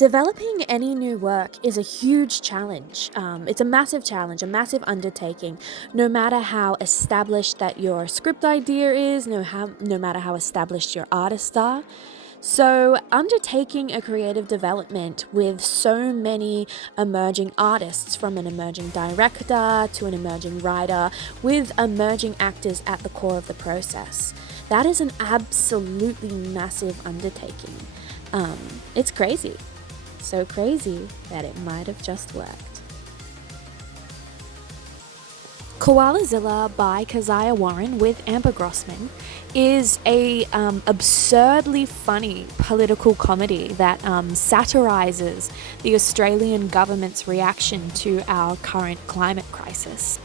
Developing any new work is a huge challenge. It's a massive challenge, a massive undertaking, no matter how established that your script idea is, no matter how established your artists are. So, undertaking a creative development with so many emerging artists, from an emerging director to an emerging writer, with emerging actors at the core of the process, that is an absolutely massive undertaking. It's crazy. So crazy that it might have just worked. Koalazilla by Keziah Warren with Amber Grossman is a absurdly funny political comedy that satirizes the Australian government's reaction to our current climate crisis.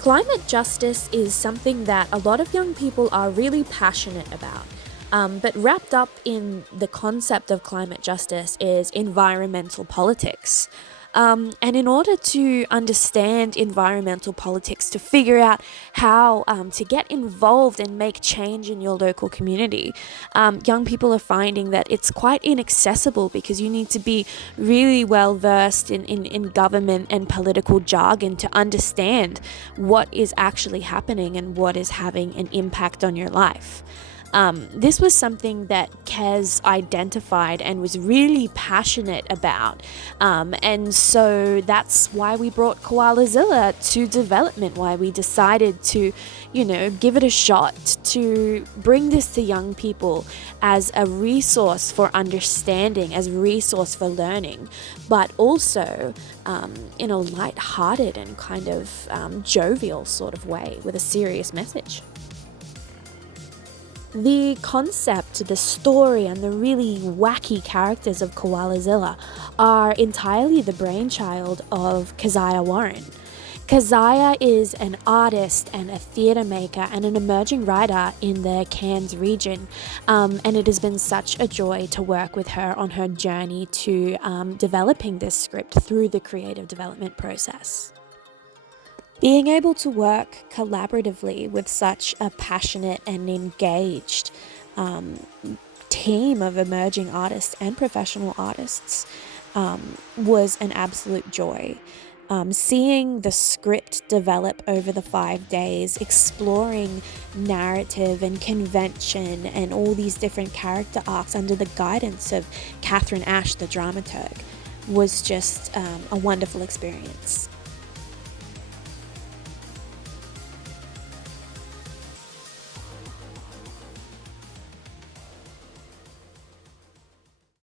Climate justice is something that a lot of young people are really passionate about. But wrapped up in the concept of climate justice is environmental politics. And in order to understand environmental politics, to figure out how to get involved and make change in your local community, young people are finding that it's quite inaccessible because you need to be really well versed in government and political jargon to understand what is actually happening and what is having an impact on your life. This was something that Kez identified and was really passionate about. And so that's why we brought Koalazilla to development, why we decided to, give it a shot, to bring this to young people as a resource for understanding, as a resource for learning, but also in a light-hearted and kind of jovial sort of way with a serious message. The concept, the story, and the really wacky characters of Koalazilla are entirely the brainchild of Keziah Warren. Keziah is an artist and a theatre maker and an emerging writer in the Cairns region, and it has been such a joy to work with her on her journey to developing this script through the creative development process. Being able to work collaboratively with such a passionate and engaged team of emerging artists and professional artists was an absolute joy. Seeing the script develop over the 5 days, exploring narrative and convention and all these different character arcs under the guidance of Catherine Ash, the dramaturg, was just a wonderful experience.